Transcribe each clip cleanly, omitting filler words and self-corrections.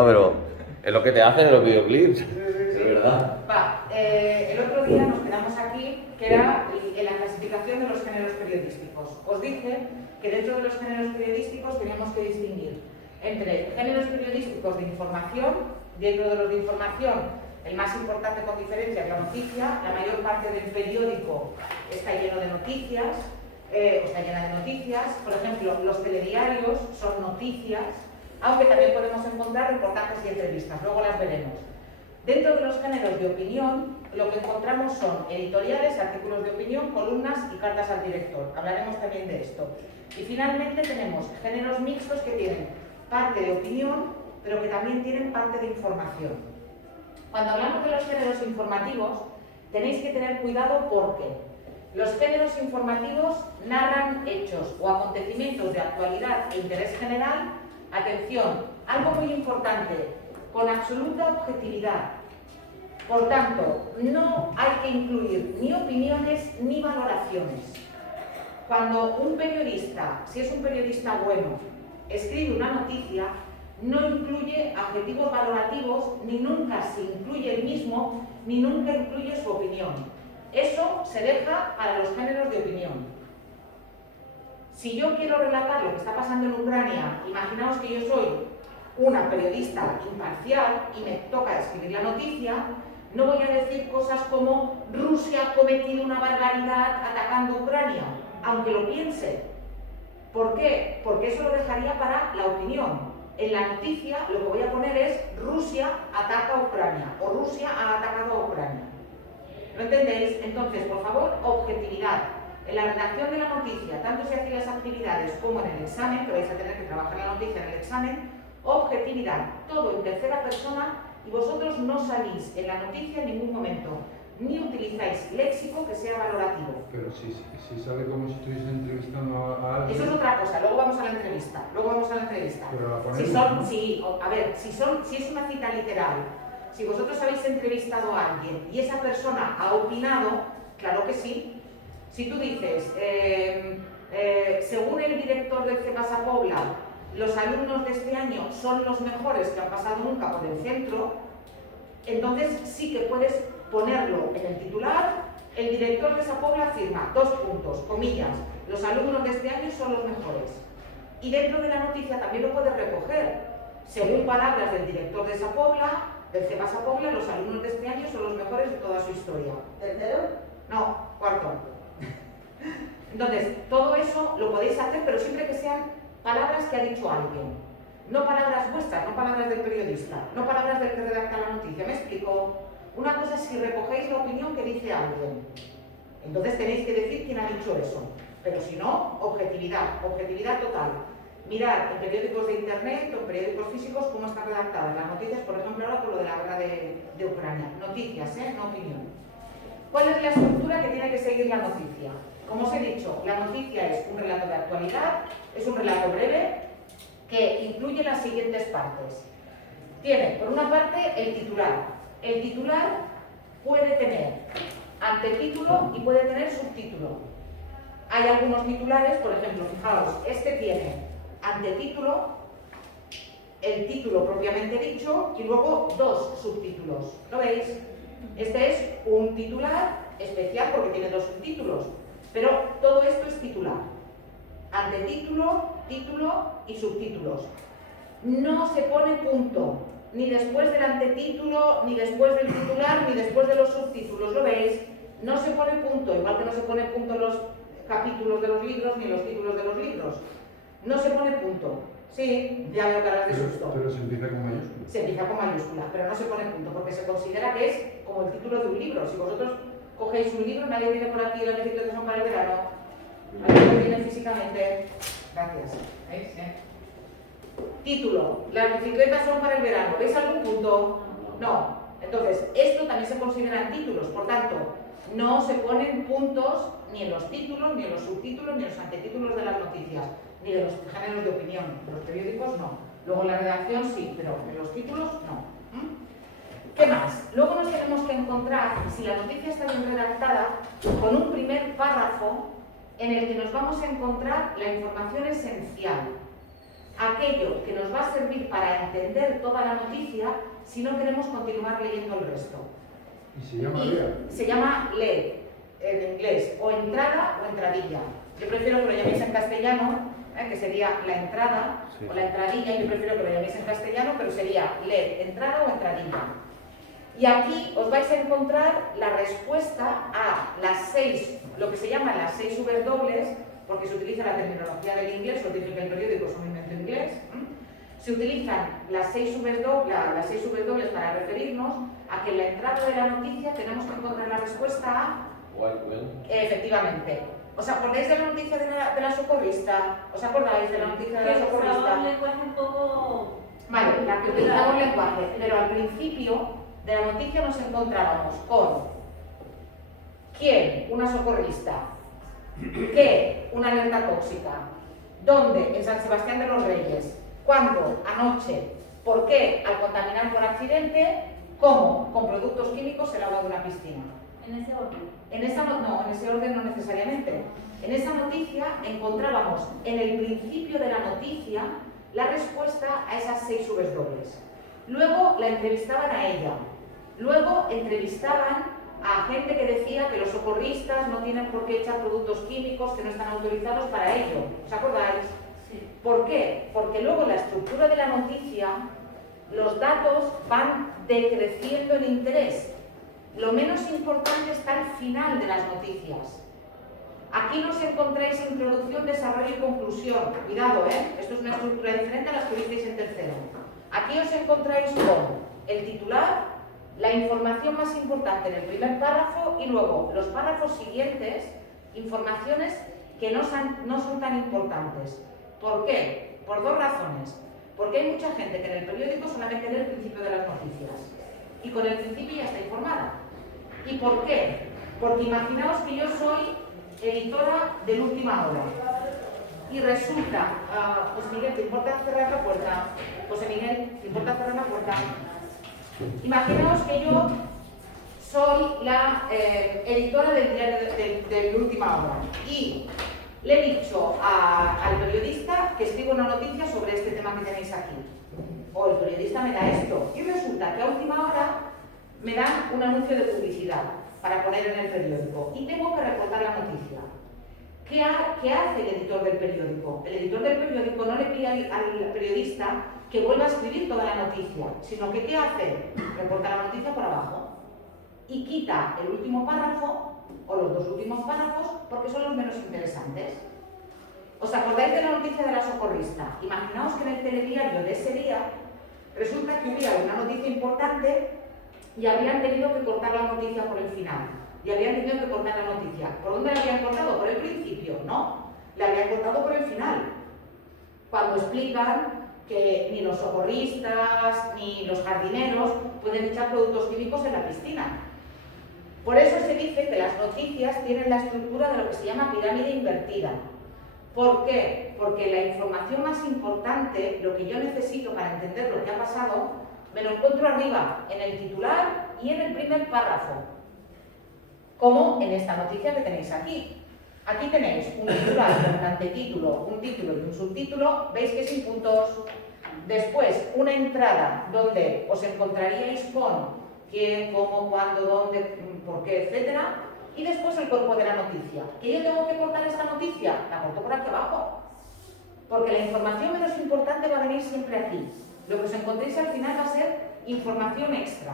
No, pero es lo que te hacen en los videoclips, es verdad. El otro día nos quedamos aquí, que era en la clasificación de los géneros periodísticos. Os dije que dentro de los géneros periodísticos teníamos que distinguir entre géneros periodísticos de información. Dentro de los de información, el más importante con diferencia es la noticia. La mayor parte del periódico está lleno de noticias, está llena de noticias. Por ejemplo, los telediarios son noticias, aunque también podemos encontrar reportajes y entrevistas, luego las veremos. Dentro de los géneros de opinión, lo que encontramos son editoriales, artículos de opinión, columnas y cartas al director. Hablaremos también de esto. Y finalmente tenemos géneros mixtos que tienen parte de opinión, pero que también tienen parte de información. Cuando hablamos de los géneros informativos, tenéis que tener cuidado porque los géneros informativos narran hechos o acontecimientos de actualidad e interés general. Atención, algo muy importante, con absoluta objetividad. Por tanto, no hay que incluir ni opiniones ni valoraciones. Cuando un periodista, si es un periodista bueno, escribe una noticia, no incluye adjetivos valorativos, ni nunca se incluye el mismo, ni nunca incluye su opinión. Eso se deja para los géneros de opinión. Si yo quiero relatar lo que está pasando en Ucrania, imaginaos que yo soy una periodista imparcial y me toca escribir la noticia, no voy a decir cosas como Rusia ha cometido una barbaridad atacando Ucrania, aunque lo piense. ¿Por qué? Porque eso lo dejaría para la opinión. En la noticia lo que voy a poner es Rusia ataca a Ucrania o Rusia ha atacado a Ucrania. ¿Lo entendéis? Entonces, por favor, objetividad. En la redacción de la noticia, tanto si hacéis las actividades como en el examen, que vais a tener que trabajar la noticia en el examen, objetividad, todo en tercera persona, y vosotros no salís en la noticia en ningún momento, ni utilizáis léxico que sea valorativo. Pero si sale como si estuviese entrevistando a alguien... Eso es otra cosa, luego vamos a la entrevista, Pero la ponemos, si son, ¿no? sí, a ver, si es una cita literal, si vosotros habéis entrevistado a alguien y esa persona ha opinado, claro que sí. Si tú dices, según el director del CEPASA Pobla, los alumnos de este año son los mejores que han pasado nunca por el centro, entonces sí que puedes ponerlo en el titular. El director de esa Pobla afirma, 2 puntos, comillas, los alumnos de este año son los mejores. Y dentro de la noticia también lo puedes recoger. Según palabras del director de esa Pobla, del CEPASA Pobla, los alumnos de este año son los mejores de toda su historia. ¿Tercero? No, cuarto. Entonces, todo eso lo podéis hacer, pero siempre que sean palabras que ha dicho alguien. No palabras vuestras, no palabras del periodista, no palabras del que redacta la noticia. ¿Me explico? Una cosa es si recogéis la opinión que dice alguien. Entonces tenéis que decir quién ha dicho eso. Pero si no, objetividad total. Mirad en periódicos de internet o en periódicos físicos cómo están redactadas las noticias, por ejemplo ahora con lo de la guerra de Ucrania. Noticias, no opinión. ¿Cuál es la estructura que tiene que seguir la noticia? Como os he dicho, la noticia es un relato de actualidad, es un relato breve que incluye las siguientes partes. Tiene, por una parte, el titular. El titular puede tener antetítulo y puede tener subtítulo. Hay algunos titulares, por ejemplo, fijaos, este tiene antetítulo, el título propiamente dicho y luego 2 subtítulos. ¿Lo veis? Este es un titular especial porque tiene 2 subtítulos, pero todo esto es titular. Antetítulo, título y subtítulos. No se pone punto, ni después del antetítulo, ni después del titular, ni después de los subtítulos. ¿Lo veis? No se pone punto, igual que no se pone punto en los capítulos de los libros ni en los títulos de los libros. No se pone punto. Sí, ya veo caras de susto. Pero se empieza con mayúscula. Se empieza con mayúscula, pero no se pone punto, porque se considera que es como el título de un libro. Si vosotros cogéis un libro, nadie viene por aquí, las bicicletas son para el verano. Nadie lo tiene físicamente. Gracias. ¿Veis? Título, las bicicletas son para el verano. ¿Veis algún punto? No. Entonces, esto también se consideran títulos, por tanto, no se ponen puntos ni en los títulos, ni en los subtítulos, ni en los antetítulos de las noticias, ni de los géneros de opinión. En los periódicos no. Luego en la redacción sí, pero en los títulos no. ¿Qué más? Luego nos tenemos que encontrar, si la noticia está bien redactada, con un primer párrafo en el que nos vamos a encontrar la información esencial. aquello que nos va a servir para entender toda la noticia si no queremos continuar leyendo el resto. ¿Y se llama leer? Se llama leer, en inglés, o entrada o entradilla. Yo prefiero que lo llaméis en castellano, que sería la entrada Sí. o la entradilla. Yo prefiero que lo llaméis en castellano, pero sería leer, entrada o entradilla. Y aquí os vais a encontrar la respuesta a las 6, lo que se llaman las 6 W, porque se utiliza la terminología del inglés, os dije que el periódico es un invento inglés. Se utilizan las 6 W para referirnos a que en la entrada de la noticia tenemos que encontrar la respuesta a... White Whale. Efectivamente. ¿Os acordáis de la noticia de la socorrista? ¿Os acordáis de la noticia de la Que socorrista? usaba un lenguaje un poco... Vale, la que utilizaba un lenguaje, pero al principio de la noticia nos encontrábamos con ¿quién? Una socorrista. ¿Qué? Una alerta tóxica. ¿Dónde? En San Sebastián de los Reyes. ¿Cuándo? Anoche. ¿Por qué? Al contaminar por accidente. ¿Cómo? Con productos químicos el agua de una piscina. En ese orden. En ese orden no necesariamente. En esa noticia encontrábamos en el principio de la noticia la respuesta a esas 6 W. Luego la entrevistaban a ella. Luego entrevistaban a gente que decía que los socorristas no tienen por qué echar productos químicos que no están autorizados para ello. ¿Os acordáis? Sí. ¿Por qué? Porque luego en la estructura de la noticia los datos van decreciendo en interés. Lo menos importante está al final de las noticias. Aquí nos encontráis introducción, desarrollo y conclusión. Cuidado, ¿eh? Esto es una estructura diferente a las que visteis en tercero. Aquí os encontráis con el titular, la información más importante en el primer párrafo y luego los párrafos siguientes, informaciones que no son tan importantes. ¿Por qué? Por dos razones. Porque hay mucha gente que en el periódico solamente lee el principio de las noticias y con el principio ya está informada. ¿Y por qué? Porque imaginaos que yo soy editora del Última Hora y resulta, pues Miguel, ¿te importa cerrar la puerta? José Miguel, ¿te importa cerrar la puerta? Imaginaos que yo soy la editora del diario del Última Hora y le he dicho al periodista que escribo una noticia sobre este tema que tenéis aquí. O el periodista me da esto y resulta que a última hora me dan un anuncio de publicidad para poner en el periódico y tengo que reportar la noticia. ¿Qué hace el editor del periódico? El editor del periódico no le pide al periodista que vuelva a escribir toda la noticia, sino que ¿qué hace? Reporta la noticia por abajo y quita el último párrafo o los dos últimos párrafos porque son los menos interesantes. ¿Os acordáis de la noticia de la socorrista? Imaginaos que en el telediario de ese día resulta que hubiera una noticia importante y habrían tenido que cortar la noticia por el final. Y habrían tenido que cortar la noticia. ¿Por dónde la habían cortado? ¿Por el principio? No. La habían cortado por el final. Cuando explican que ni los socorristas ni los jardineros pueden echar productos químicos en la piscina. Por eso se dice que las noticias tienen la estructura de lo que se llama pirámide invertida. ¿Por qué? Porque la información más importante, lo que yo necesito para entender lo que ha pasado, me lo encuentro arriba, en el titular y en el primer párrafo. Como en esta noticia que tenéis aquí. Aquí tenéis un titular con antetítulo, un título y un subtítulo, veis que sin puntos. Después, una entrada donde os encontraríais con quién, cómo, cuándo, dónde, por qué, etcétera. Y después el cuerpo de la noticia. ¿Que yo tengo que cortar esta noticia? La corto por aquí abajo. Porque la información menos importante va a venir siempre aquí. Lo que os encontréis al final va a ser información extra.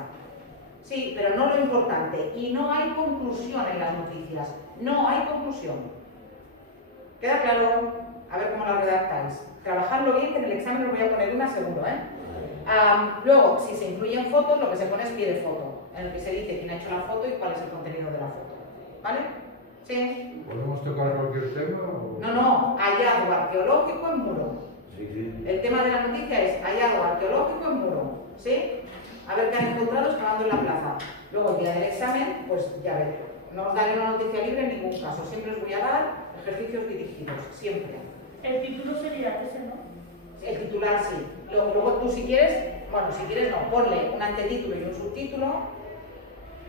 Sí, pero no lo importante. Y no hay conclusión en las noticias. No hay conclusión. ¿Queda claro? A ver cómo la redactáis. Trabajadlo bien, que en el examen os voy a poner una seguro, ¿eh? Luego, si se incluyen fotos, lo que se pone es pie de foto, en el que se dice quién ha hecho la foto y cuál es el contenido de la foto. ¿Vale? ¿Sí? ¿Podemos tocar cualquier tema? O... No, hallazgo arqueológico en muro. Sí. El tema de la noticia es hallazgo arqueológico en muro. ¿Sí? A ver qué han encontrado excavando en la plaza. Luego, el día del examen, pues ya veréis. No os daré una noticia libre en ningún caso. Siempre os voy a dar ejercicios dirigidos. Siempre. El título sería ese, ¿no? El titular sí. Luego tú si quieres, bueno, si quieres no, ponle un antetítulo y un subtítulo.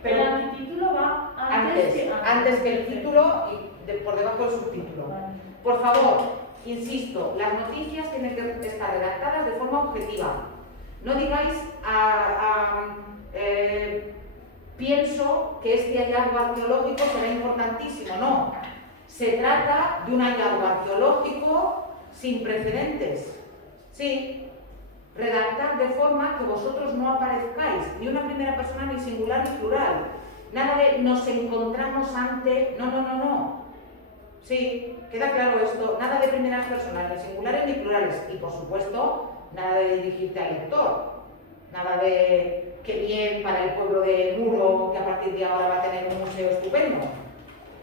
Pero el antetítulo va antes antes que el título y por debajo del subtítulo. Vale. Por favor, insisto, las noticias tienen que estar redactadas de forma objetiva. No digáis pienso que este hallazgo arqueológico será importantísimo, no. Se trata de un hallazgo arqueológico sin precedentes. Sí, redactad de forma que vosotros no aparezcáis, ni una primera persona, ni singular, ni plural. Nada de nos encontramos ante... No. Sí, queda claro esto. Nada de primeras personas, ni singulares, ni plurales. Y, por supuesto, nada de dirigirte al lector. Nada de que bien para el pueblo de Muro, que a partir de ahora va a tener un museo estupendo.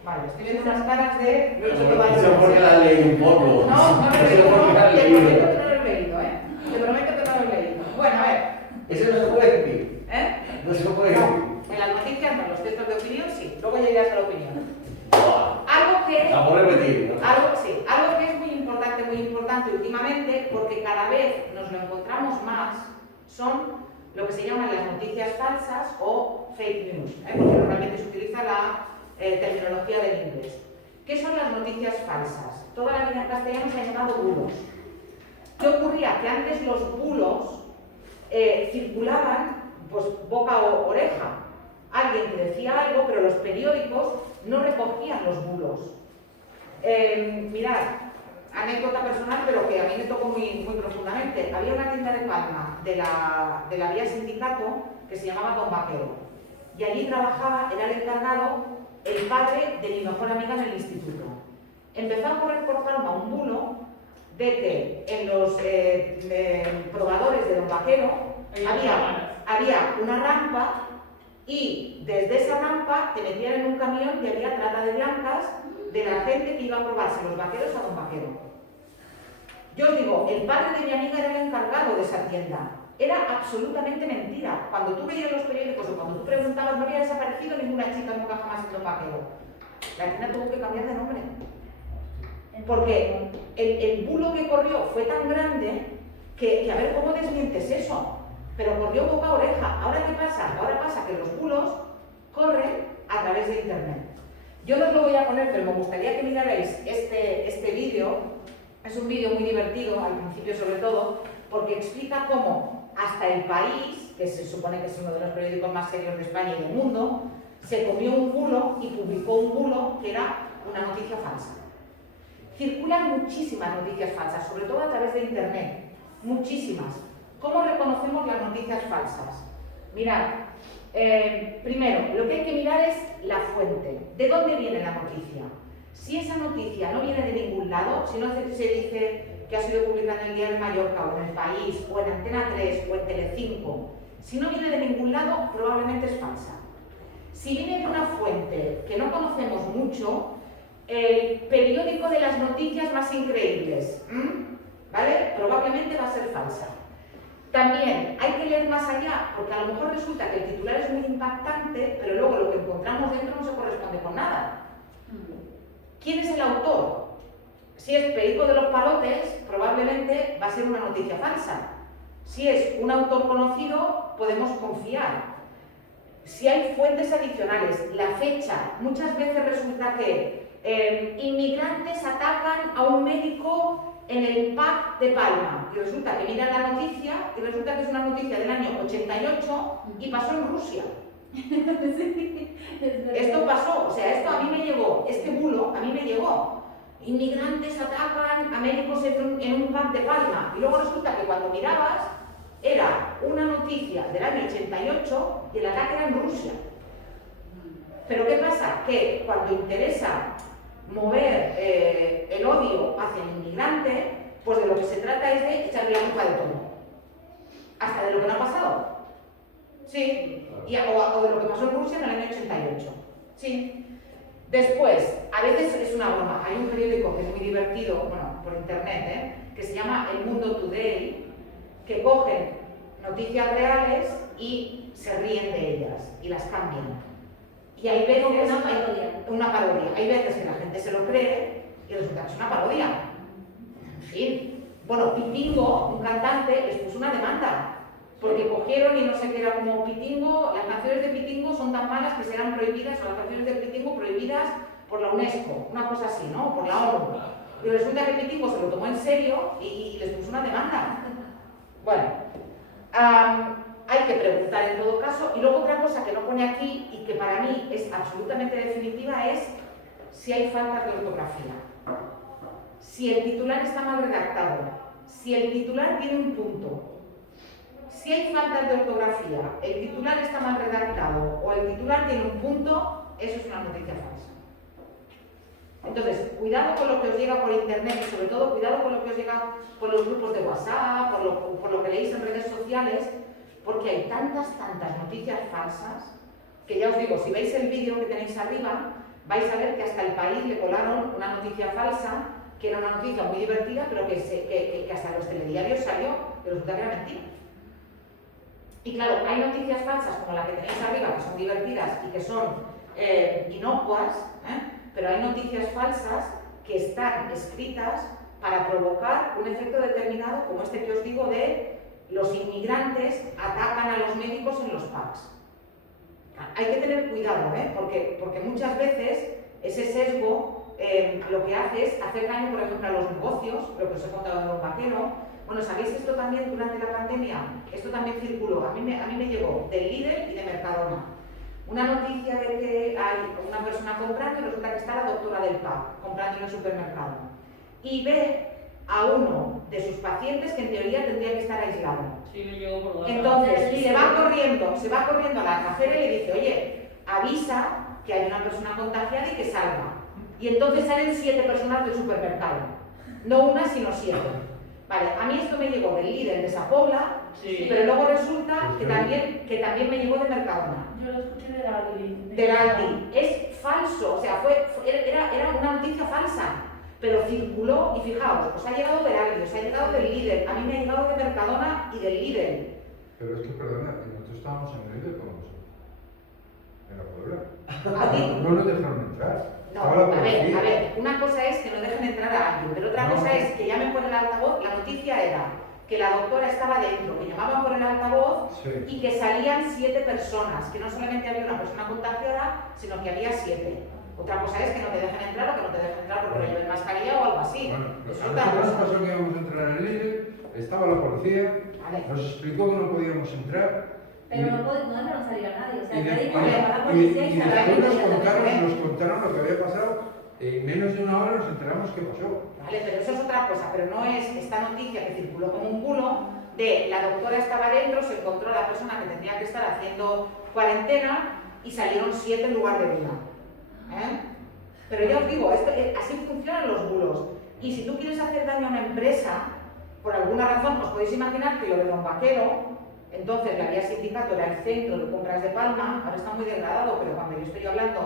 Vale, estoy viendo unas caras de... Eso porque la leí un poco. No lo he Eso leído, porque la te leí. prometo que no lo he leído, ¿eh? Te prometo que no lo he leído. Bueno, a ver, Eso no se puede decir. ¿eh? No se puede decir. No, en las noticias no, en los textos de opinión sí, luego ya irás a la opinión. Buah. Algo que... La por repetir, ¿no? Algo que es muy importante últimamente, porque cada vez nos lo encontramos más, son lo que se llaman las noticias falsas o fake news, porque normalmente se utiliza la terminología del inglés. ¿Qué son las noticias falsas? Toda la vida en castellano se ha llamado bulos. ¿Qué ocurría? Que antes los bulos circulaban pues boca o oreja. Alguien te decía algo, pero los periódicos no recogían los bulos. Mirad, anécdota personal, pero que a mí me tocó muy profundamente. Había una tienda de Palma de la Vía Sindicato que se llamaba Don Vaquero. Y allí trabajaba, era el encargado, el padre de mi mejor amiga en el instituto. Empezó a correr por Palma un bulo de que en los probadores de Don Vaquero había una rampa y desde esa rampa te metían en un camión y había trata de blancas de la gente que iba a probarse los vaqueros a Don Vaquero. Yo os digo, el padre de mi amiga era el encargado de esa tienda. Era absolutamente mentira. Cuando tú veías los periódicos o cuando tú preguntabas, no había desaparecido ninguna chica nunca jamás en Don Vaquero. La tienda tuvo que cambiar de nombre. Porque el bulo que corrió fue tan grande que a ver cómo desmientes eso. Pero corrió boca a oreja. ¿Ahora qué pasa? Ahora pasa que los bulos corren a través de internet. Yo no os lo voy a poner, pero me gustaría que mirarais este vídeo. Es un vídeo muy divertido, al principio sobre todo, porque explica cómo hasta El País, que se supone que es uno de los periódicos más serios de España y del mundo, se comió un bulo y publicó un bulo que era una noticia falsa. Circulan muchísimas noticias falsas, sobre todo a través de internet. Muchísimas. ¿Cómo reconocemos las noticias falsas? Mirad, primero, lo que hay que mirar es la fuente. ¿De dónde viene la noticia? Si esa noticia no viene de ningún lado, si no se dice que ha sido publicada en el Diario de Mallorca o en El País o en Antena 3 o en Telecinco, si no viene de ningún lado, probablemente es falsa. Si viene de una fuente que no conocemos mucho, el periódico de las noticias más increíbles, ¿vale? Probablemente va a ser falsa. También hay que leer más allá, porque a lo mejor resulta que el titular es muy impactante, pero luego lo que encontramos dentro no se corresponde con nada. ¿Quién es el autor? Si es Perico de los Palotes, probablemente va a ser una noticia falsa. Si es un autor conocido, podemos confiar. Si hay fuentes adicionales, la fecha, muchas veces resulta que inmigrantes atacan a un médico en el PAC de Palma y resulta que mira la noticia y resulta que es una noticia del año 88 y pasó en Rusia. Esto pasó, o sea, esto a mí me llegó, este bulo a mí me llegó. Inmigrantes atacan a médicos en un PAC de Palma y luego resulta que cuando mirabas era una noticia del año 88 y el ataque era en Rusia. Pero ¿qué pasa? Que cuando interesa mover el odio hacia el inmigrante, pues de lo que se trata es de echarle la culpa de todo. Hasta de lo que no ha pasado. Sí. O de lo que pasó en Rusia en el año 88. Sí. Después, a veces es una broma. Hay un periódico que es muy divertido, bueno, por internet, que se llama El Mundo Today, que cogen noticias reales y se ríen de ellas y las cambian. Y hay veces... Una parodia. Hay veces que la gente se lo cree y resulta que es una parodia. En fin. Bueno, Pitingo, un cantante, les puso una demanda. Porque cogieron y no sé qué era como Pitingo, las canciones de Pitingo son tan malas que serán prohibidas, o las canciones de Pitingo prohibidas por la UNESCO. Una cosa así, ¿no? Por la ONU. Y resulta que mi tipo se lo tomó en serio y les puso una demanda. Bueno, hay que preguntar en todo caso. Y luego otra cosa que no pone aquí y que para mí es absolutamente definitiva es si hay faltas de ortografía. Si el titular está mal redactado, si el titular tiene un punto, si hay faltas de ortografía, el titular está mal redactado o el titular tiene un punto, eso es una noticia falsa. Entonces, cuidado con lo que os llega por internet y sobre todo cuidado con lo que os llega por los grupos de WhatsApp, por lo que leéis en redes sociales, porque hay tantas noticias falsas que ya os digo, si veis el vídeo que tenéis arriba, vais a ver que hasta El País le colaron una noticia falsa, que era una noticia muy divertida, pero que hasta los telediarios salió, que resulta que era mentira. Y claro, hay noticias falsas como la que tenéis arriba, que son divertidas y que son inocuas, pero hay noticias falsas que están escritas para provocar un efecto determinado, como este que os digo de los inmigrantes atacan a los médicos en los pubs. Hay que tener cuidado, porque muchas veces ese sesgo lo que hace es hacer daño, por ejemplo, a los negocios, lo que os he contado de Don Vaquero. Bueno, ¿sabéis esto también durante la pandemia? Esto también circuló, a mí me llegó del Lidl y de Mercadona. Una noticia de que hay una persona comprando y resulta que está la doctora del PAC comprando en el supermercado. Y ve a uno de sus pacientes que en teoría tendría que estar aislado. Sí, me llegó por WhatsApp. Entonces, se va corriendo a la cajera y le dice, oye, avisa que hay una persona contagiada y que salga. Y entonces salen 7 personas del supermercado. No una, sino 7. Vale, a mí esto me llegó del líder de Sapobla, Sí. pero luego resulta que también me llegó de Mercadona. Yo lo escuché del Aldi. Del Aldi. Es falso, o sea, era una noticia falsa, pero circuló y fijaos, os ha llegado del Aldi, os ha llegado del líder, a mí me ha llegado de Mercadona y del líder. Pero es que, perdona, que nosotros estábamos en el Lidl con vosotros. En la Puebla. ¿A ti? No nos dejaron entrar. No, Estaba la a policía. ver, una cosa es que no dejen entrar a alguien, pero otra No. cosa es que llamen por el altavoz. La noticia era que la doctora estaba dentro, que llamaban por el altavoz Sí. y que salían 7 personas, que no solamente había una persona contagiada, sino que había 7. Otra cosa es que no te dejen entrar o que no te dejen entrar porque no lleven mascarilla o algo así. Bueno, Eso es a otra nosotros nos cosa. pasó que íbamos a entrar en el Lidl, estaba la policía, Vale. nos explicó que no podíamos entrar. Pero no dejaron salir a nadie. O sea, y nadie de- podía llamar a la y policía y después salir nos contaron lo que había pasado. En menos de una hora nos enteramos qué pasó. Vale, pero eso es otra cosa, pero no es esta noticia que circuló como un bulo de la doctora estaba dentro, se encontró a la persona que tendría que estar haciendo cuarentena y salieron 7 en lugar de 1. Pero ya os digo, así funcionan los bulos. Y si tú quieres hacer daño a una empresa, por alguna razón, os podéis imaginar que lo de Don Vaquero, entonces la vía sindicato era el centro de compras de Palma, ahora está muy degradado, pero cuando yo estoy hablando,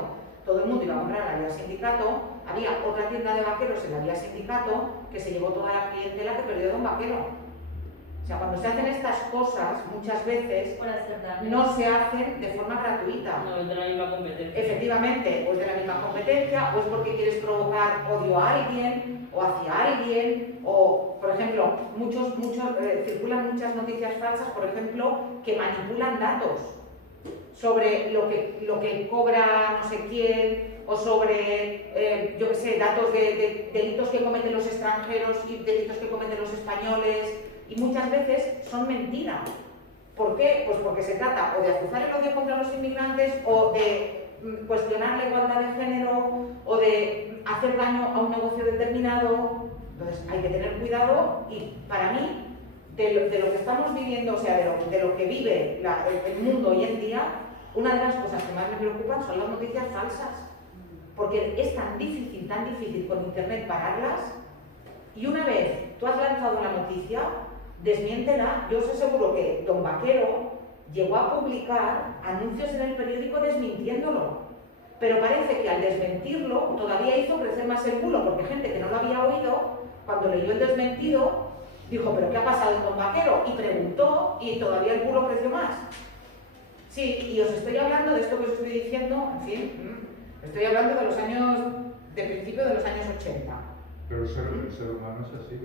todo el mundo iba a comprar a la vía sindicato, había otra tienda de vaqueros en la vía sindicato que se llevó toda la clientela que perdió Don Vaquero. O sea, cuando se hacen estas cosas, muchas veces Por hacer daño. no se hacen de forma gratuita. No, es de la misma competencia. Efectivamente, o es de la misma competencia, o es porque quieres provocar odio a alguien, o hacia alguien, o, por ejemplo, circulan muchas noticias falsas, por ejemplo, que manipulan datos sobre lo que cobra no sé quién, o sobre, yo qué sé, datos de delitos que cometen los extranjeros y delitos que cometen los españoles, y muchas veces son mentiras. ¿Por qué? Pues porque se trata o de azuzar el odio contra los inmigrantes, o de cuestionar la igualdad de género, o de hacer daño a un negocio determinado. Entonces hay que tener cuidado, y para mí, de lo que estamos viviendo, o sea, de lo que vive el mundo hoy en día, una de las cosas que más me preocupan son las noticias falsas. Porque es tan difícil con internet pararlas, y una vez tú has lanzado una noticia, desmiéntela. Yo os aseguro que Don Vaquero llegó a publicar anuncios en el periódico desmintiéndolo, pero parece que al desmentirlo todavía hizo crecer más el bulo, porque gente que no lo había oído, cuando leyó el desmentido, dijo, ¿pero qué ha pasado con Don Vaquero? Y preguntó, y todavía el bulo creció más. Sí, y os estoy hablando de esto que os estoy diciendo, en fin, estoy hablando de principio de los años 80. Pero el ser humano es así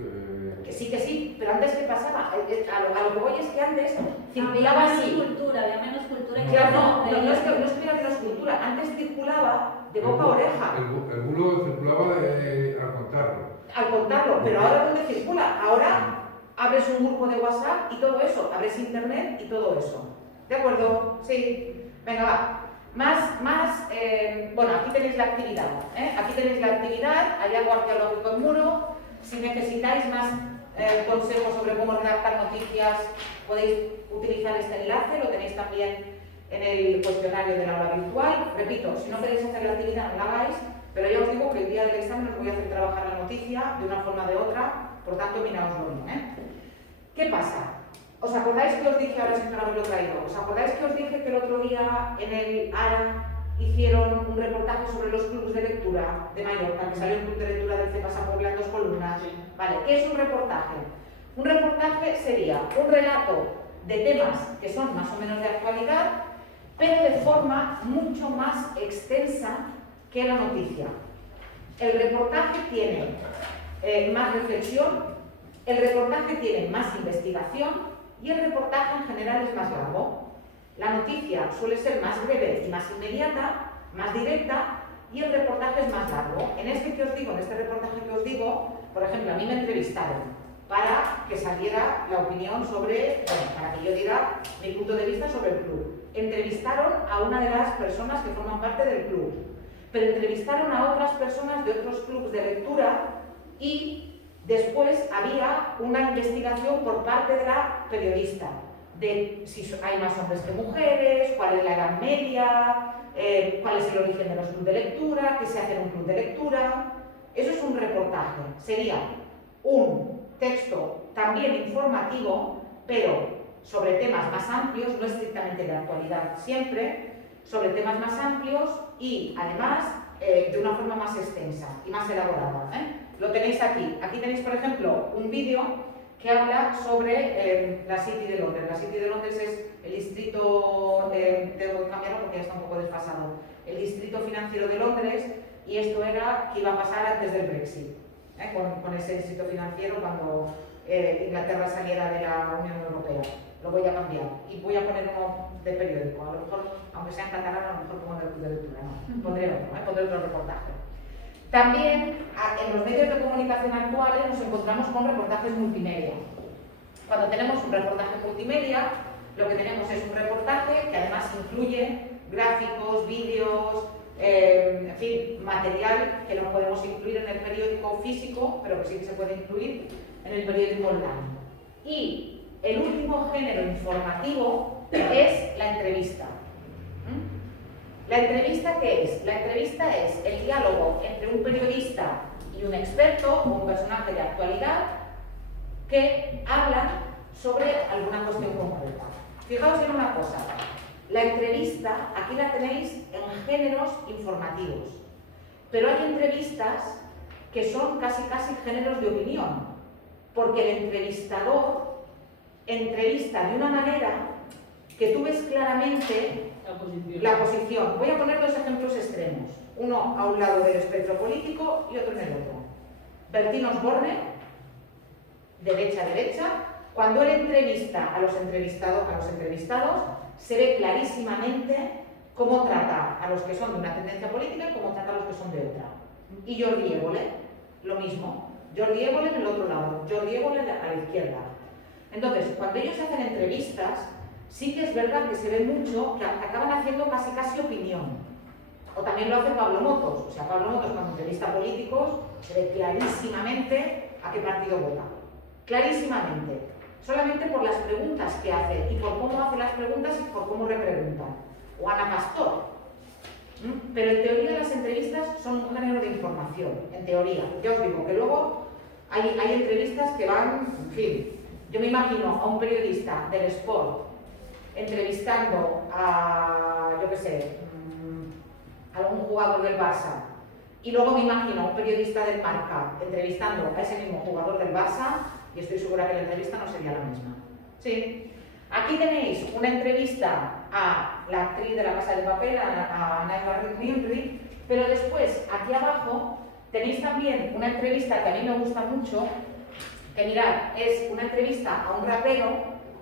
Que sí, pero antes ¿qué pasaba? A lo que voy es que antes circulaba Había menos así. cultura, había menos cultura. y Claro, no, no es que hubiera menos cultura, antes circulaba de boca a oreja. El bulo circulaba al contarlo. Al contarlo, pero ahora ¿dónde circula? Ahora abres un grupo de WhatsApp y todo eso, abres internet y todo eso. ¿De acuerdo? Sí. Venga, va. Bueno, aquí tenéis la actividad. Aquí tenéis la actividad, hay algo arqueológico en muro. Si necesitáis más consejos sobre cómo redactar noticias, podéis utilizar este enlace, lo tenéis también en el cuestionario del aula virtual. Repito, si no queréis hacer la actividad, no la hagáis, pero ya os digo que el día del examen os voy a hacer trabajar la noticia de una forma o de otra, por tanto, miraoslo bien. ¿Qué pasa? ¿Os acordáis que os dije, ahora sin haberlo traído, os acordáis que os dije que el otro día en el ARA hicieron un reportaje sobre los clubes de lectura de Mallorca, que salió un club de lectura del CEPAS Puebla en 2 columnas? Sí. Vale, ¿qué es un reportaje? Un reportaje sería un relato de temas que son más o menos de actualidad, pero de forma mucho más extensa que la noticia. El reportaje tiene más reflexión, el reportaje tiene más investigación y el reportaje en general es más largo. La noticia suele ser más breve y más inmediata, más directa, y el reportaje es más largo. En este reportaje que os digo, por ejemplo, a mí me entrevistaron para que saliera la opinión sobre, para que yo diera mi punto de vista sobre el club. Entrevistaron a una de las personas que forman parte del club, pero entrevistaron a otras personas de otros clubes de lectura y después había una investigación por parte de la periodista de si hay más hombres que mujeres, cuál es la edad media, cuál es el origen de los clubes de lectura, qué se hace en un club de lectura. Eso es un reportaje. Sería un texto también informativo, pero sobre temas más amplios, no estrictamente de actualidad siempre, sobre temas más amplios y además de una forma más extensa y más elaborada. Lo tenéis aquí. Aquí tenéis, por ejemplo, un vídeo que habla sobre la City de Londres. La City de Londres es el distrito, tengo que cambiarlo porque ya está un poco desfasado, el distrito financiero de Londres, y esto era que iba a pasar antes del Brexit, con ese distrito financiero cuando Inglaterra saliera de la Unión Europea. Lo voy a cambiar y voy a poner uno de periódico. A lo mejor, aunque sea en catalán, a lo mejor pongo el club de lectura. No, pondré otro reportaje. También en los medios de comunicación actuales nos encontramos con reportajes multimedia. Cuando tenemos un reportaje multimedia, lo que tenemos es un reportaje que además incluye gráficos, vídeos, en fin, material que no podemos incluir en el periódico físico, pero que sí que se puede incluir en el periódico online. Y el último género informativo es la entrevista. ¿La entrevista qué es? La entrevista es el diálogo entre un periodista y un experto o un personaje de actualidad que hablan sobre alguna cuestión concreta. Fijaos en una cosa, la entrevista aquí la tenéis en géneros informativos, pero hay entrevistas que son casi géneros de opinión, porque el entrevistador entrevista de una manera que tú ves claramente la posición. Voy a poner 2 ejemplos extremos, uno a un lado del espectro político y otro en el otro. Bertín Osborne, derecha, cuando él entrevista a los entrevistados, se ve clarísimamente cómo trata a los que son de una tendencia política y cómo trata a los que son de otra. Y Jordi Évole, lo mismo. Jordi Évole en el otro lado, Jordi Évole a la izquierda. Entonces, cuando ellos hacen entrevistas, sí que es verdad que se ve mucho que acaban haciendo casi opinión. O también lo hace Pablo Motos. O sea, Pablo Motos cuando entrevista a políticos se ve clarísimamente a qué partido vota. Clarísimamente. Solamente por las preguntas que hace y por cómo hace las preguntas y por cómo repreguntan. O Ana Pastor. Pero en teoría las entrevistas son un género de información. En teoría. Ya os digo que luego hay entrevistas que van, en fin. Yo me imagino a un periodista del Sport entrevistando a, yo qué sé, a algún jugador del Barça, y luego me imagino a un periodista del Marca entrevistando a ese mismo jugador del Barça, y estoy segura que la entrevista no sería la misma. Sí. Aquí tenéis una entrevista a la actriz de La Casa de Papel, a Naima Rickrey, pero después, aquí abajo, Tenéis también una entrevista que a mí me gusta mucho, que mirad, es una entrevista a un rapero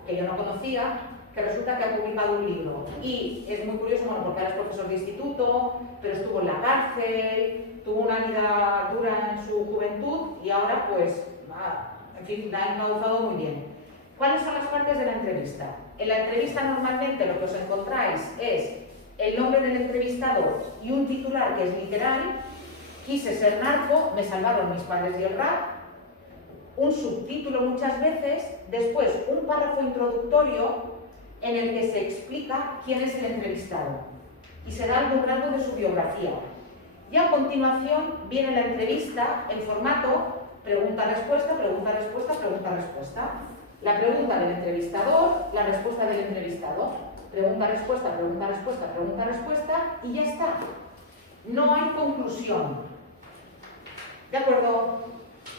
que yo no conocía, que resulta que ha publicado un libro. Y es muy curioso, bueno, porque ahora es profesor de instituto, pero estuvo en la cárcel, tuvo una vida dura en su juventud y ahora pues, en fin, la ha encauzado muy bien. ¿Cuáles son las partes de la entrevista? En la entrevista normalmente lo que os encontráis es el nombre del entrevistado y un titular que es literal: quise ser narco, me salvaron mis padres y el rap. Un subtítulo muchas veces, después un párrafo introductorio en el que se explica quién es el entrevistado y se da algún grado de su biografía. Y a continuación viene la entrevista en formato pregunta-respuesta, pregunta-respuesta, pregunta-respuesta. La pregunta del entrevistador, la respuesta del entrevistador. Pregunta-respuesta, pregunta-respuesta, pregunta-respuesta y ya está. No hay conclusión. ¿De acuerdo?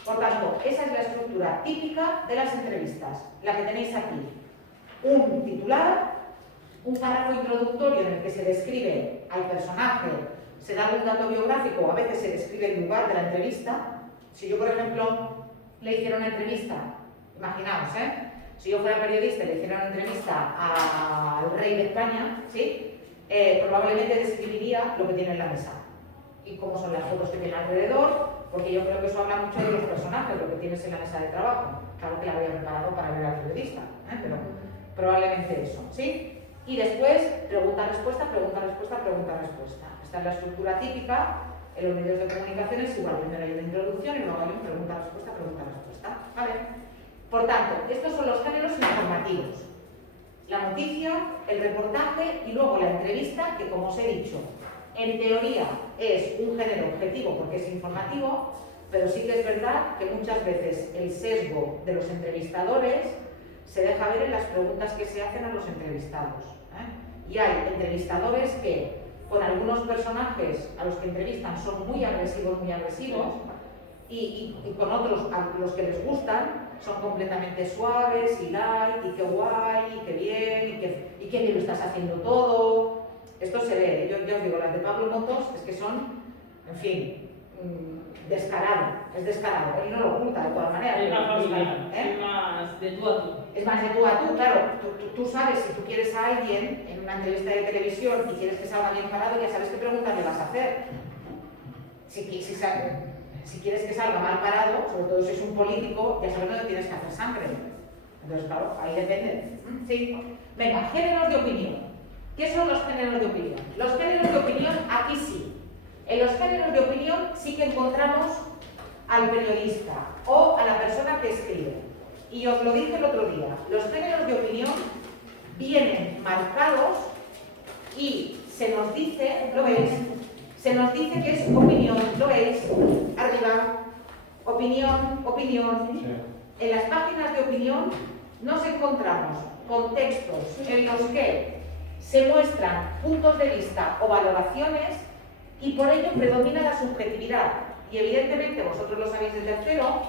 Por tanto, esa es la estructura típica de las entrevistas, la que tenéis aquí. Un titular, un párrafo introductorio en el que se describe al personaje, se da algún dato biográfico, a veces se describe el lugar de la entrevista. Si yo, por ejemplo, le hiciera una entrevista, imaginaos, si yo fuera periodista y le hiciera una entrevista al rey de España, ¿sí? Probablemente describiría lo que tiene en la mesa y cómo son las fotos que tiene alrededor, porque yo creo que eso habla mucho de los personajes, lo que tienes en la mesa de trabajo. Claro que la había preparado para ver al periodista, pero probablemente eso, ¿sí? Y después, pregunta-respuesta, pregunta-respuesta, pregunta-respuesta. Esta es la estructura típica. En los medios de comunicación es igual, primero hay una introducción y luego hay un pregunta-respuesta, pregunta-respuesta. ¿Vale? Por tanto, estos son los géneros informativos. La noticia, el reportaje y luego la entrevista, que como os he dicho, en teoría es un género objetivo porque es informativo, pero sí que es verdad que muchas veces el sesgo de los entrevistadores se deja ver en las preguntas que se hacen a los entrevistados. Y hay entrevistadores que con algunos personajes a los que entrevistan son muy agresivos, y con otros a los que les gustan son completamente suaves y light, y qué guay, y qué bien, y qué bien lo estás haciendo todo. Esto se ve, yo os digo, las de Pablo Motos es que son, en fin, descarado, es descarado. Él no lo oculta de todas maneras. Es más familiar, es más de tú a tú. Es más de tú a tú, claro. Tú sabes, si tú quieres a alguien en una entrevista de televisión y quieres que salga bien parado, ya sabes qué preguntas le vas a hacer. Si quieres que salga mal parado, sobre todo si es un político, ya sabes dónde tienes que hacer sangre. Entonces, claro, ahí depende. Sí. Venga, géneros de opinión. ¿Qué son los géneros de opinión? Los géneros de opinión, aquí sí. En los géneros de opinión sí que encontramos al periodista o a la persona que escribe. Y os lo dije el otro día, los géneros de opinión vienen marcados y se nos dice, ¿lo veis? Se nos dice que es opinión, ¿lo veis? Arriba, opinión, opinión. Sí. En las páginas de opinión nos encontramos contextos en los que se muestran puntos de vista o valoraciones y por ello predomina la subjetividad. Y evidentemente vosotros lo sabéis desde cero,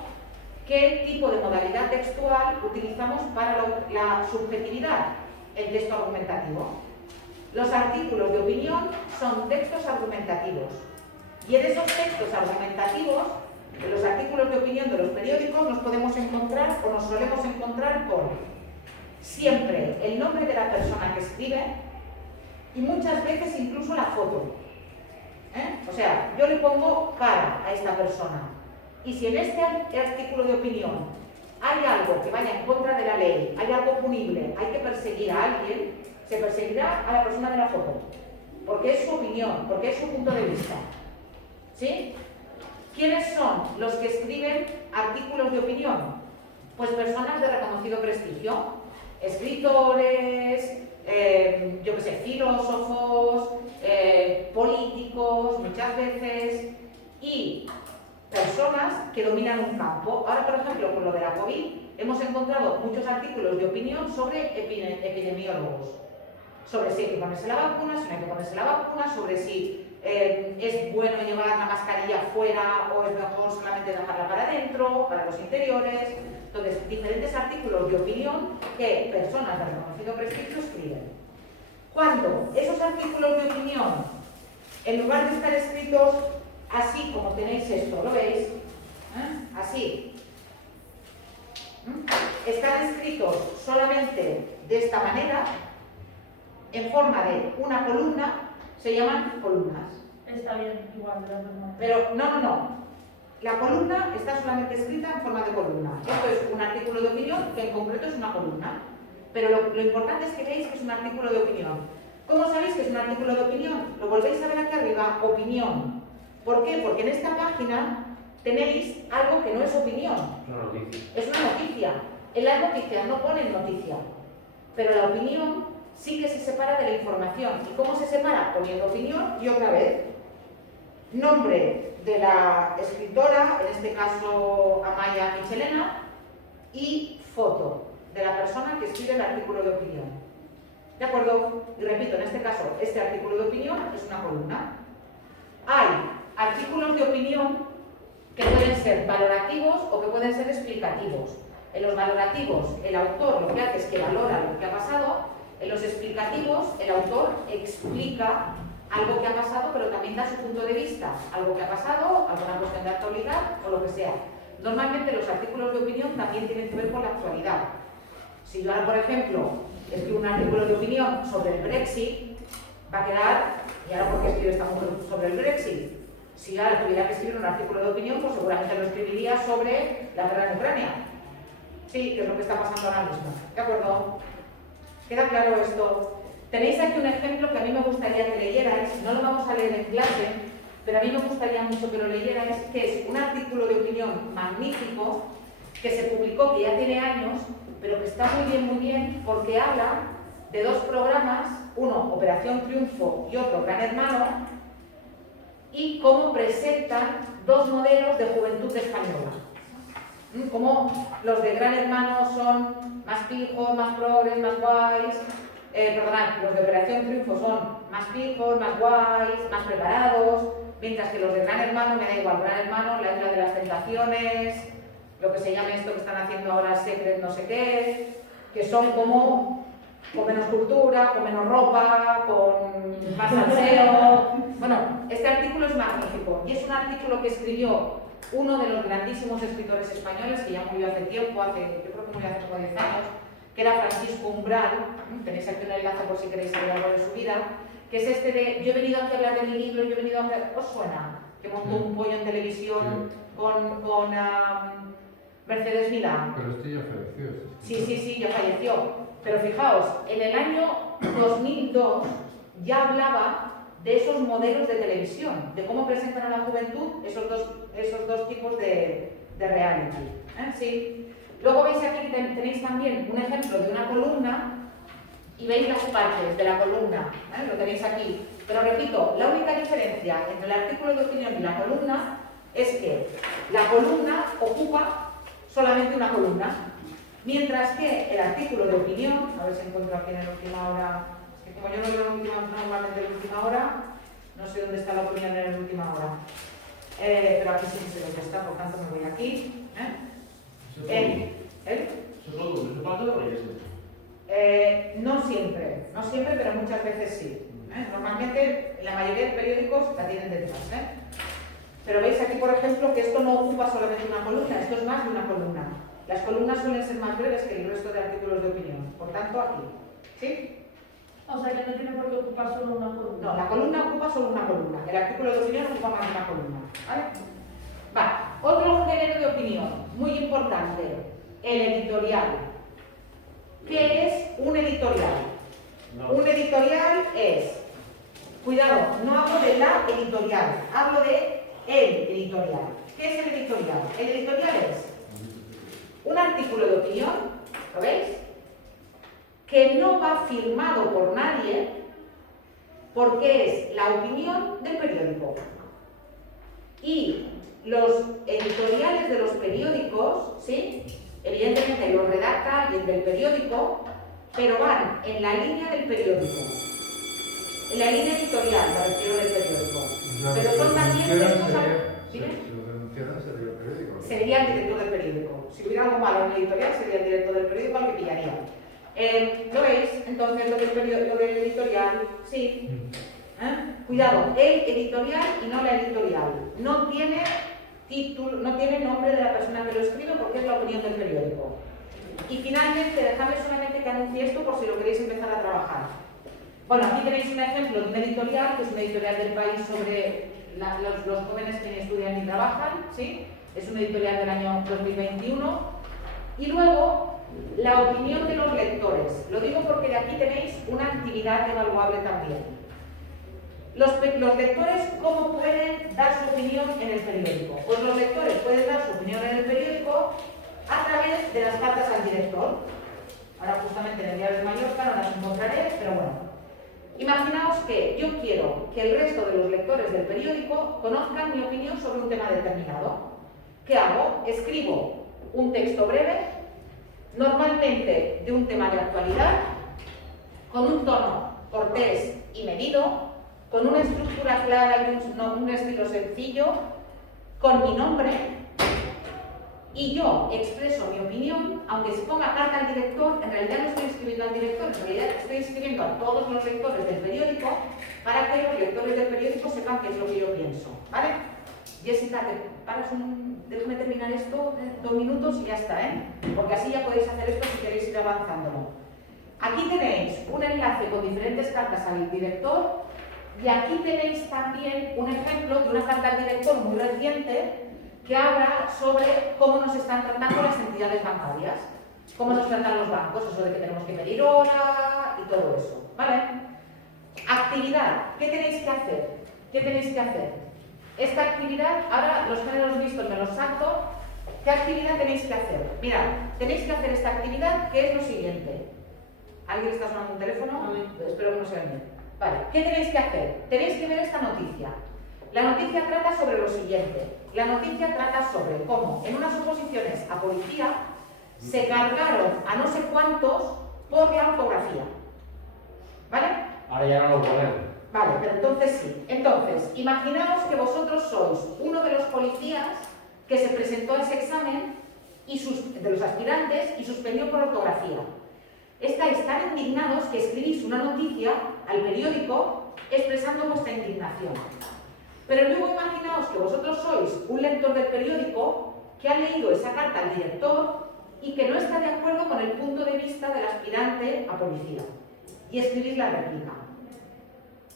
qué tipo de modalidad textual utilizamos para la subjetividad, el texto argumentativo. Los artículos de opinión son textos argumentativos. Y en esos textos argumentativos, en los artículos de opinión de los periódicos, nos podemos encontrar o nos solemos encontrar con siempre el nombre de la persona que escribe y muchas veces incluso la foto. O sea, yo le pongo cara a esta persona. Y si en este artículo de opinión hay algo que vaya en contra de la ley, hay algo punible, hay que perseguir a alguien, se perseguirá a la persona de la foto. Porque es su opinión, porque es su punto de vista. ¿Sí? ¿Quiénes son los que escriben artículos de opinión? Pues personas de reconocido prestigio. Escritores, yo qué sé, filósofos, políticos, muchas veces, y personas que dominan un campo. Ahora, por ejemplo, con lo de la COVID, hemos encontrado muchos artículos de opinión sobre epidemiólogos. Sobre si hay que ponerse la vacuna, si no hay que ponerse la vacuna, sobre si es bueno llevar la mascarilla fuera o es mejor solamente dejarla para adentro, para los interiores. Entonces, diferentes artículos de opinión que personas de reconocido prestigio escriben. Cuando esos artículos de opinión, en lugar de estar escritos así como tenéis esto, ¿lo veis? Así. Están escritos solamente de esta manera, en forma de una columna, se llaman columnas. Está bien, igual, de la misma. Pero no. La columna está solamente escrita en forma de columna. Esto es un artículo de opinión, que en concreto es una columna. Pero lo importante es que veáis que es un artículo de opinión. ¿Cómo sabéis que es un artículo de opinión? Lo volvéis a ver aquí arriba, opinión. ¿Por qué? Porque en esta página tenéis algo que no es opinión. Es una noticia. Es una noticia. En las noticias no ponen noticia. Pero la opinión sí que se separa de la información. ¿Y cómo se separa? Poniendo opinión y otra vez nombre de la escritora, en este caso Amaya Michelena, y foto de la persona que escribe el artículo de opinión. ¿De acuerdo? Y repito, en este caso, este artículo de opinión es una columna. Hay artículos de opinión que pueden ser valorativos o que pueden ser explicativos. En los valorativos, el autor lo que hace es que valora lo que ha pasado. En los explicativos, el autor explica algo que ha pasado, pero también da su punto de vista. Algo que ha pasado, alguna cuestión de actualidad o lo que sea. Normalmente los artículos de opinión también tienen que ver con la actualidad. Si yo ahora, por ejemplo, escribo un artículo de opinión sobre el Brexit, va a quedar, ¿y ahora por qué escribe esta mujer sobre el Brexit? Si yo ahora tuviera que escribir un artículo de opinión, pues seguramente lo escribiría sobre la guerra en Ucrania. Sí, que es lo que está pasando ahora mismo. ¿De acuerdo? ¿Queda claro esto? Tenéis aquí un ejemplo que a mí me gustaría que leyerais, no lo vamos a leer en clase, pero a mí me gustaría mucho que lo leyerais, que es un artículo de opinión magnífico, que se publicó, que ya tiene años, pero que está muy bien, porque habla de dos programas, uno Operación Triunfo y otro Gran Hermano, y cómo presentan dos modelos de juventud española. Como los de Gran Hermano son más pijos, más progres, más guays, perdonad, los de Operación Triunfo son más pijos, más guays, más preparados, mientras que los de Gran Hermano, me da igual, Gran Hermano, la isla de las tentaciones, lo que se llama esto que están haciendo ahora Secret no sé qué, que son como con menos cultura, con menos ropa, con más salseo. Bueno, este artículo es magnífico y es un artículo que escribió uno de los grandísimos escritores españoles que ya murió hace tiempo, yo creo que murió hace como 10 años, que era Francisco Umbral. Tenéis aquí un enlace por si queréis saber algo de su vida, que es este de, yo he venido aquí a hablar de mi libro, yo he venido a hablar, ¿os suena? Que montó un pollo en televisión con Mercedes Milán. Pero este ya falleció. Sí, ya falleció. Pero fijaos, en el año 2002 ya hablaba de esos modelos de televisión, de cómo presentan a la juventud esos dos tipos de reality. Sí. Luego veis aquí que tenéis también un ejemplo de una columna y veis las partes de la columna, lo tenéis aquí. Pero repito, la única diferencia entre el artículo de opinión y la columna es que la columna ocupa solamente una columna, mientras que el artículo de opinión, a ver si encuentro aquí en la última hora, es que como yo no leo normalmente en la última hora, no sé dónde está la opinión en la última hora, pero aquí sí sé dónde está, por tanto me voy aquí. No siempre, pero muchas veces sí. Normalmente, la mayoría de periódicos la tienen detrás. Pero veis aquí, por ejemplo, que esto no ocupa solamente una columna, esto es más de una columna. Las columnas suelen ser más breves que el resto de artículos de opinión. Por tanto, aquí. ¿Sí? O sea que no tiene por qué ocupar solo una columna. No, la columna ocupa solo una columna. El artículo de opinión ocupa más de una columna. ¿Vale? Va. Otro género de opinión, muy importante, el editorial. ¿Qué es un editorial? No. Un editorial es, cuidado, no hablo de la editorial, hablo de el editorial. ¿Qué es el editorial? El editorial es un artículo de opinión, ¿lo veis? Que no va firmado por nadie porque es la opinión del periódico. Y los editoriales de los periódicos, ¿sí? Evidentemente los redacta alguien del periódico, pero van en la línea del periódico. En la línea editorial, me refiero del periódico. Pero son también textos... Si lo denunciaran sería el periódico. Sería el director del periódico. Si hubiera algo malo en el editorial, sería el director del periódico al que pillaría. ¿Lo veis? Entonces, lo del editorial, sí. Cuidado, el editorial y no la editorial. No tiene título, no tiene nombre de la persona que lo escribe porque es la opinión del periódico. Y finalmente, dejadme solamente que anuncie esto por si lo queréis empezar a trabajar. Bueno, aquí tenéis un ejemplo de un editorial, que es un editorial del País sobre los jóvenes que estudian y trabajan, ¿sí? Es un editorial del año 2021. Y luego, la opinión de los lectores. Lo digo porque de aquí tenéis una actividad evaluable también. Los lectores, ¿cómo pueden dar su opinión en el periódico? Pues los lectores pueden dar su opinión en el periódico a través de las cartas al director. Ahora justamente en el Diario de Mallorca no las encontraré, pero bueno. Imaginaos que yo quiero que el resto de los lectores del periódico conozcan mi opinión sobre un tema determinado. ¿Qué hago? Escribo un texto breve, normalmente de un tema de actualidad, con un tono cortés y medido, con una estructura clara y un estilo sencillo, con mi nombre, y yo expreso mi opinión, aunque se ponga carta al director, en realidad no estoy escribiendo al director, en realidad estoy escribiendo a todos los lectores del periódico para que los lectores del periódico sepan qué es lo que yo pienso, ¿vale? Jessica, déjame terminar esto, 2 minutos y ya está, ¿eh? Porque así ya podéis hacer esto si queréis ir avanzándolo. Aquí tenéis un enlace con diferentes cartas al director y aquí tenéis también un ejemplo de una carta al director muy reciente que habla sobre cómo nos están tratando las entidades bancarias, cómo nos tratan los bancos, eso de que tenemos que pedir hora y todo eso, ¿vale? Actividad, ¿qué tenéis que hacer? ¿Qué tenéis que hacer? Esta actividad, ahora los géneros vistos me los salto, ¿qué actividad tenéis que hacer? Mirad, tenéis que hacer esta actividad que es lo siguiente. ¿Alguien está sonando un teléfono? Espero que no sea mío. Vale, ¿qué tenéis que hacer? Tenéis que ver esta noticia. La noticia trata sobre lo siguiente. La noticia trata sobre cómo en unas oposiciones a policía se cargaron a no sé cuántos por la ortografía. ¿Vale? Ahora ya no lo ponemos. Vale, pero entonces sí. Entonces, imaginaos que vosotros sois uno de los policías que se presentó a ese examen y de los aspirantes y suspendió por ortografía. Estáis tan indignados que escribís una noticia al periódico expresando vuestra indignación. Pero luego imaginaos que vosotros sois un lector del periódico que ha leído esa carta al director y que no está de acuerdo con el punto de vista del aspirante a policía. Y escribís la réplica.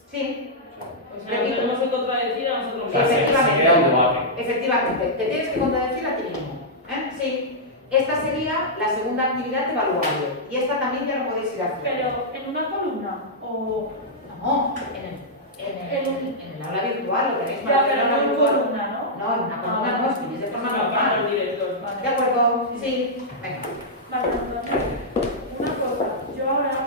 ¿Sí? O sea, nos tenemos que contradecir a nosotros mismos. Efectivamente. Se crea un debate. Efectivamente, te tienes que contradecir a ti mismo. Sí. Esta sería la segunda actividad evaluable. Y esta también ya lo podéis ir haciendo. Pero en una columna o... No, en el aula virtual lo tenéis para Ya, hacer pero en no el en aula virtual. columna, ¿no? No, en una columna no, escribís de forma Para normal. el director. ¿De acuerdo? Sí. Venga. Vale, vale.